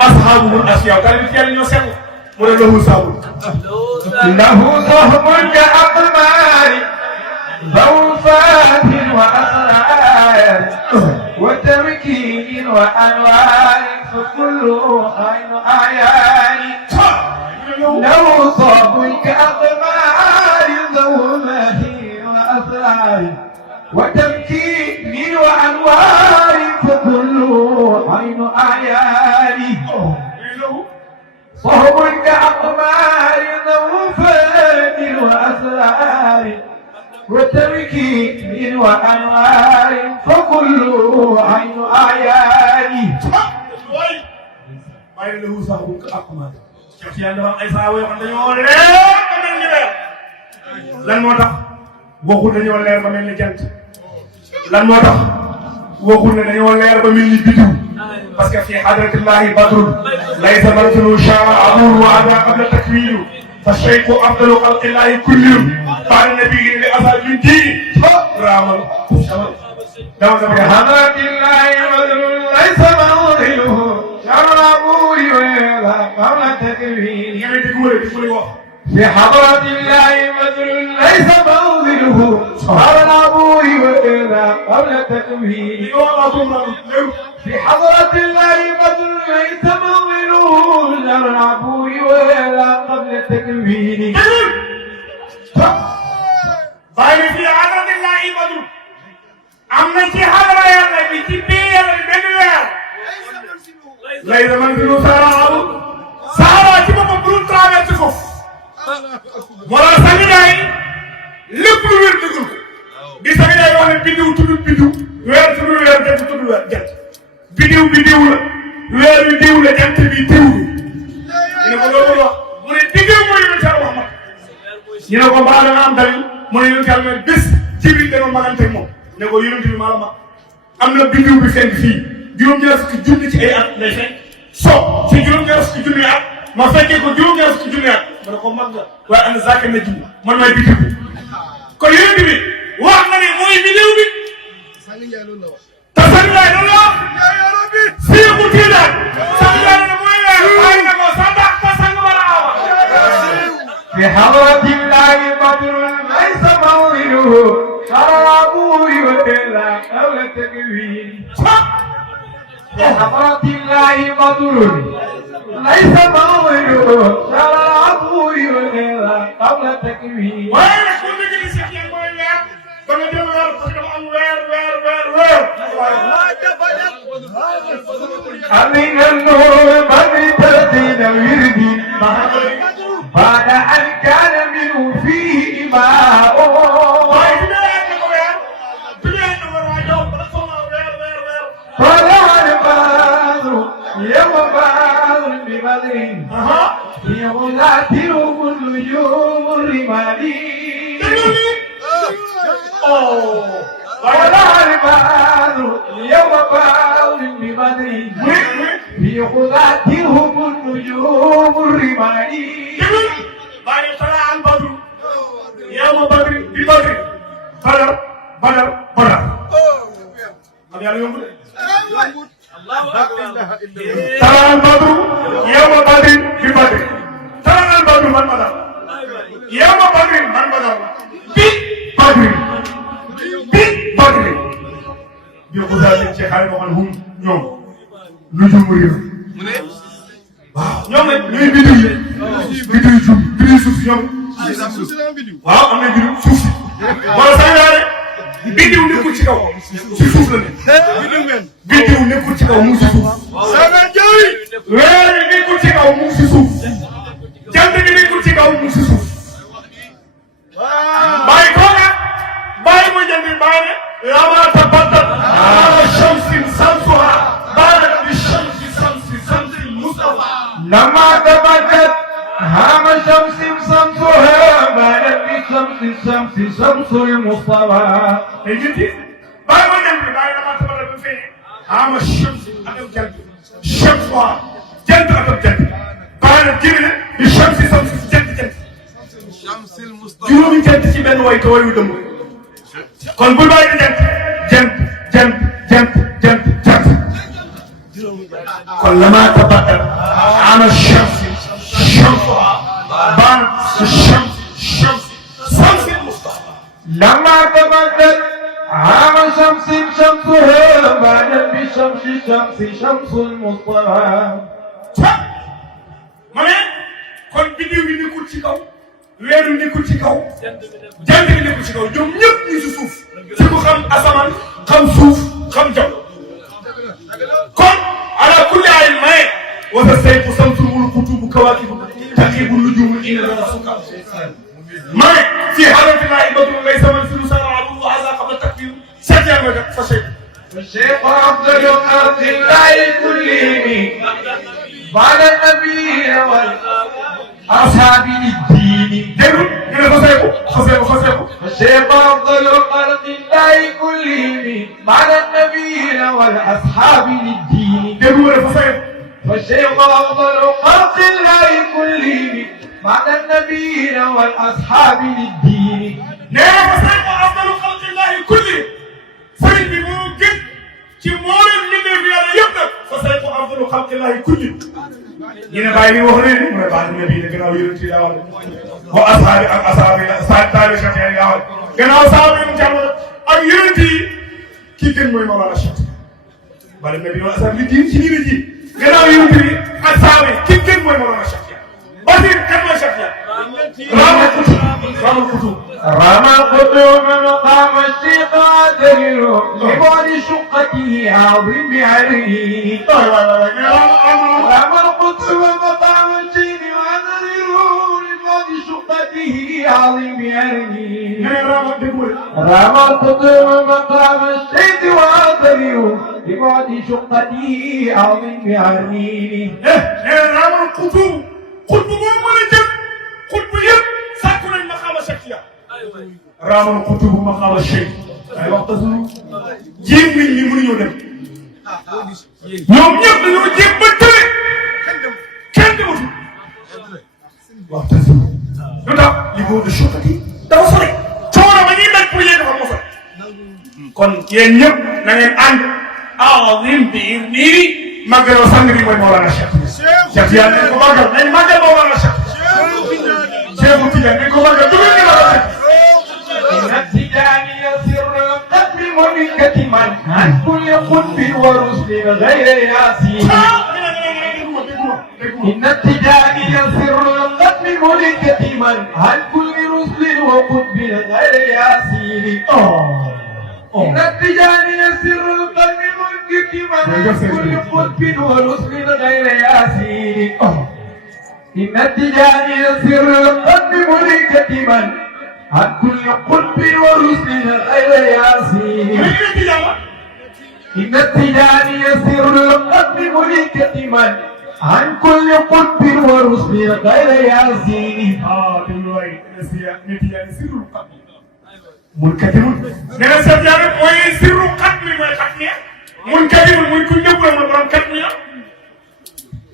أصحابه الأشياء قال بتيان يوسف ولا له صابر له ضهم كأقمار ضوفات وأسرار وتمكين وأنوار فكل عين آيان له صاب كأقمار ضوفات وأسرار وتمكين وأنوار فكل عين آيان صهب كأقمار ضوفات وأسرار وتمكين وأنوار فكل عين آياني ما له صاحب كأقمار Cheikh Tidiane dafa ay saa yoo xam dañoo leer ba mel ni leer lan moo tax waxul dañoo leer ba mel ni jant lan moo tax waxul ne dañoo leer ba mel ni biddiw parce que fi hadratillahi badrun laysa badrun sha'a'un wa ada qabla takwiinu فالشيخ أفضل خلق الله كلهم بعد النبي لأصحاب الدين رامل حضرة الله بدر ليس موضعه شرابه ولا قبل تكبير في حضرة الله بدر ليس موضعه شرابه وإذا قبل تكويني في حضرة الله بدر ليس مضمنه زرع أبوي وإذا قبل تكويني bàyyi fi hadratillahi badru am na ci xadara yàlla bi ci biir yàlla bi benn weer lay dama fi lu saraaw saara ci boppam bu dul traversé ko moo la sànni daay lépp lu wér dëggul ko di sànni daay wax ne biddiw tudd biddiw weer tudd weer jant tudd weer jant biddiw bi diw la weer bi diw la jant bi diw ñu ne ko loolu wax mu ne biddiw mooy lu tar wax ma ñu ne ko mbaa da nga am dalil mu ne yonent Yàlla mooy bés Jibril dama magante moom ne ko yonent bi maa la mag am na biddiw bi fenk fii juróom-ñaar fukki junni ci ay at lay fekk so ci juróom-ñaar fukki junni at ma fekkee ko juróom-ñaar fukki junni at ma ne ko mag nga waaye ana zaka na jiw man maay biddiw bi kon yonent bi wax na ne mooy biddiw bi te Sani Laay loolu la sii ku tiidaat Sani Laay ne mooy weer waaye ne ko sa ndax ta sang wala awa في حضرة الله بدر ليس موئله شرابه وإلا قبل تكويني في حضرة الله بدر ليس موئله شرابه وإلا قبل تكويني waaye nag bu ñu gis Cheikh Yane mooy weer ba nga jël weer parce que dafa am weer أمين النور بدر ترتين وردي بعد أن كان منه فيه إماء طلع البدر يوم بدر ببدر يغلاتهم النجوم الرمالي طلع البدر يوم بدر ببدر يغلاتهم النجوم الرمالي bàyyi talaa al badru yawma badri bi badri badar badar badar xam yàlla yomb de talaa al badru yawma badri bi badri talaa al badru man badar yawma badri man badar bi badri yow ko daal ci xale boo xam ne hum ñoom lu jumbu réew waaw ñoom nag ñooy biddiw yi biddiw jum biddiw suuf si ñoom waaw am na biddiw suuf si wala sax yaa ne biddiw nekkul ci kaw si suuf la ne biddiw nekkul ci kaw mu si suuf weer bi nekkul ci kaw mu si suuf jant bi nekkul ci kaw mu si suuf bàyyi kooka bàyyi mooy jant bi bàyyi ne lama tabattat ala shamsin samsuha badat bi shamsi samsi mustafa لما تبدت هام شمس شمسها بانت بشمس الشمس شمس المصطفى جدي باي ما نمبر باي لما تبدت بفين هام الشمس أدم جلد شمسها جلد أدم جلد بانت جلد الشمس شمس جلد شمس المصطفى جلوم جلد سيبان واي كواي ودم كون بول باي جلد كلما تبدت عن الشمس شمسها بانت الشمس شمس المصطفى لما تبدت هام شمس شمسها بانت بشمس الشمس شمس المصطفى ma ne kon biddiw bi nekkul ci kaw weer bi nekkul ci kaw jant bi nekkul ci kaw ñoom ñëpp ñu si suuf ci ku xam asamaan xam suuf xam jaww kon ala kulli ayin maye wasa sayfu samsul wul kutubu kawaakibu taqibu nujumu ina la suka maye fi hadratillahi badru laysa mansilu saraabu wa hadha qabla takbir sajja ma fa shay الشيخ أفضل خلق الله كلهم بعد النبي والأصحاب الدين déglu ñu ne faseeku الشيخ أفضل خلق الله كلهم بعد النبي والأصحاب الدين déglu ne faseeku فالشيخ أفضل خلق الله كلهم بعد النبي والأصحاب الدين nee na faseeku afdalu xalqillahi kulli sëriñ bi moo gën ci mboolem mbindeef yàlla yëpp nag faseeku afdalu xalqillahi kulli ñu ne bàyyi li wax léegi mu ne baax na bii de gannaaw yonent yi yaa wax wa asaabi ak asaabi la saa taari kat yaa wax gannaaw saabi yi mu jàll ak yonent yi kii gën mooy Mawlana Cheikh bala nabi wa asar li diin ci diine ji gannaaw yonent bi ak saaba yi kii gën mooy Mawlana Cheikh Basir kan mooy Cheikh Rama Kutub رمى قدوم مقام الشيخ عادل لبعد شقته عظيم بعليه رمى القدوم مقام الشيخ عادل لبعد شقته عظيم بعليه رمى القدوم مقام الشيخ عادل لبعد شقته عظيم بعليه رمى القدوم قطب moom mën a jël xutbu yëpp sàkku nañ maqaama Cheikh raamal xutubu maqaama Cheikh ay wax tasulu jéem nit ñi mënuñoo dem ñoom ñëpp dañoo jéem ba tële kenn dematul wax tasulu lu tax li boobu de chokkati dafa sori coono ba ñuy daj pour yéen dafa mos a kon yéen ñëpp na ngeen ànd azim biir niiri màggaloo sang bi mooy Mawlana Cheikh Cheikh yàlla nañ ko màggal nañ màggal Mawlana Cheikh Cheikh Tidiane nañ ko màggal dugal ñu la التجاني سر القلب منكة من عن كل قطب ورسل غير ياسين إن التجاني سر القلب منكة من عن كل رسل وقطب غير ياسين إن التجاني سر القلب منكة من عن كل قطب ورسل غير ياسين إن التجاني سر القلب منكة من عن كل قطب ورسل غير ياسين إن التجاني يسير القلب ملكة من عن كل قطب ورسل غير ياسين دلوقتي نتيجة سر القلب منكتم نرى سبجان موي سر القلب موي قتنيا منكتم موي كل نبوة من برام قتنيا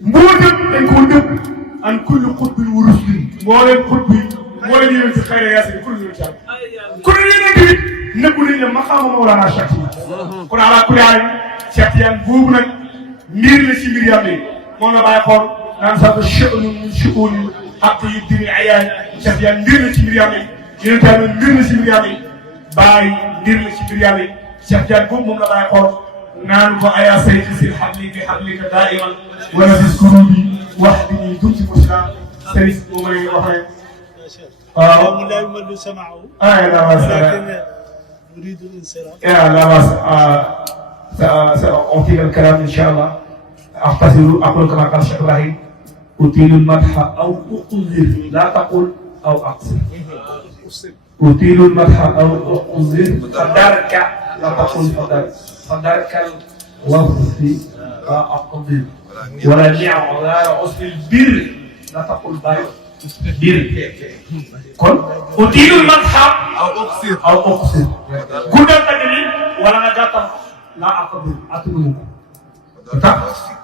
مودم نكودم عن كل قطب ورسل مولد قطب moo leen yéwén si xëy na yaasi bi ku ñu jàpp ku ne yéen a ngi nëbbu nañ la maqaama Mawlana Cheikh kon ala kulli haal Cheikh Tidiane boobu nag mbir la ci mbir yàlla yi moom la bàyyi xool naan sax sha'nun min shu'uni haqq yi dini ayaan Cheikh Tidiane mbir la ci mbir yàlla yi yéen tamit mbir la ci mbir yàlla yi bàyyi mbir la ci mbir yàlla yi Cheikh Tidiane boobu moom la bàyyi xool naan ko ayaa sayfi sil habli bi hablika daa'iman wala biskuru bi wahdini dunti muslim sëriñ moom lay waxee لا يمل سمعه لكن نريد الانصراف. لا بأس سأعطيك الكلام إن شاء الله. أختصر أقول كما قال الشيخ إبراهيم أطيل المدح أو أقصر لا تقل أو أقصر. أطيل المدح أو أقصر فدرك لا تقل فدرك الوصف لا أقصر ولا نعم أصل البر لا تقل بر kon utilul madha aw uqsir guddal tagg ni wala nga gàttal laa aqdir atunu ko tax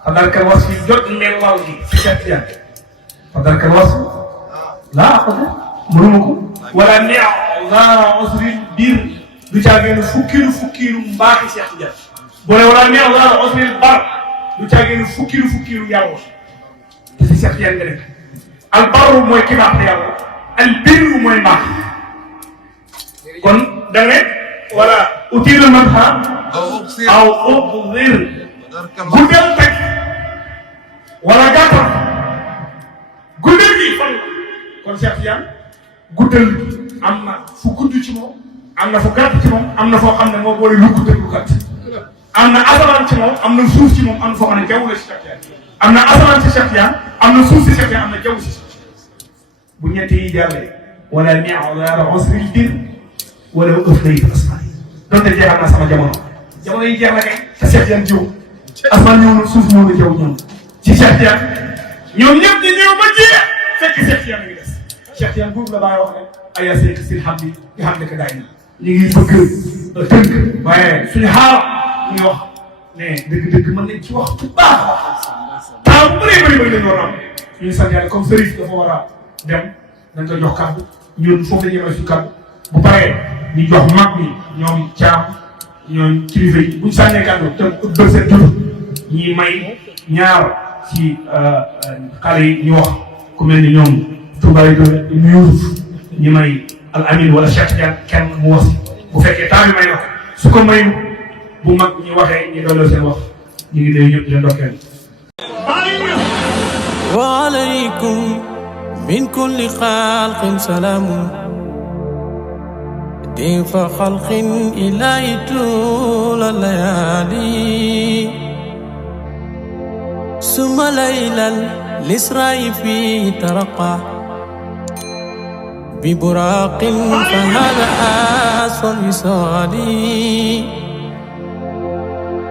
fadarkal wasfi jot melwal gi si Cheikh Tidiane fadarkal wasfi laa aqdir mënuma ko wala ni'zara usri bir du caagéenu fukkilu mbaaxi Cheikh Tidiane bu ne wala ni'zara usri bar du caagéenu fukkilu yàlla te si Cheikh Tidiane nga nekk al barru mooy ki baax te yàlla al birru mooy mbaax kon da nga wala utilu madha aw uqdir guddal teg wala gàttal guddal gi fan kon Cheikh Tidiane guddal am na fu gudd ci moom am na fu gàtt ci moom am na foo xam ne moo boole lu gudd lu gàtt am na asamaan ci moom am na suuf ci moom am na foo xam ne jaww la ci Cheikh Tidiane am na asamaan ci Cheikh Tidiane am na suuf ci Cheikh Tidiane am na jaww ci bu ñett yi jàllee wala mi'zara usri bir wala ufnayt asmaan donte jeexal na sama jamono yi jeex na kay te Cheikh Tidiane jiw asmaan ñëw na suuf ñëw na jaww ñëw ci Cheikh Tidiane ñoom ñëpp ñu ñëw ba jeex fekk Cheikh Tidiane ngi des Cheikh Tidiane boobu la bàyyi wax ne aya sayk sil hamdi bi hamdika daay na ñu ngi bëgg tënk waaye suñu xaar ñu wax ne dëgg-dëgg mën nañ ci wax bu baax temps bu bëree bëri lañ war a am ñu sant yàlla comme Serigne dafa war a dem dañ ko jox kàddu ñun foofu la ñuy yemale suñu kàddu bu paree ñu jox mag ñi ñoom caam ñoom kilifa yi buñ sànnee kàddu te bëgg seen tur ñi may ñaar ci xale yi ñu wax ku mel ni ñoom Touba yi ñu ñi may al amin wala Cheikh Tidiane kenn mu wax bu fekkee temps bi may na ko su ko mayu bu mag ñi waxee ñu dolloo seen wax ñu ngi nuyu ñëpp di ndokkeel. wa alaykum min kulli xalqin salaamu ضيف خلق إلهي طول الليالي ثم ليلا الإسراء فيه ترقى ببراق فهذا آس الوصال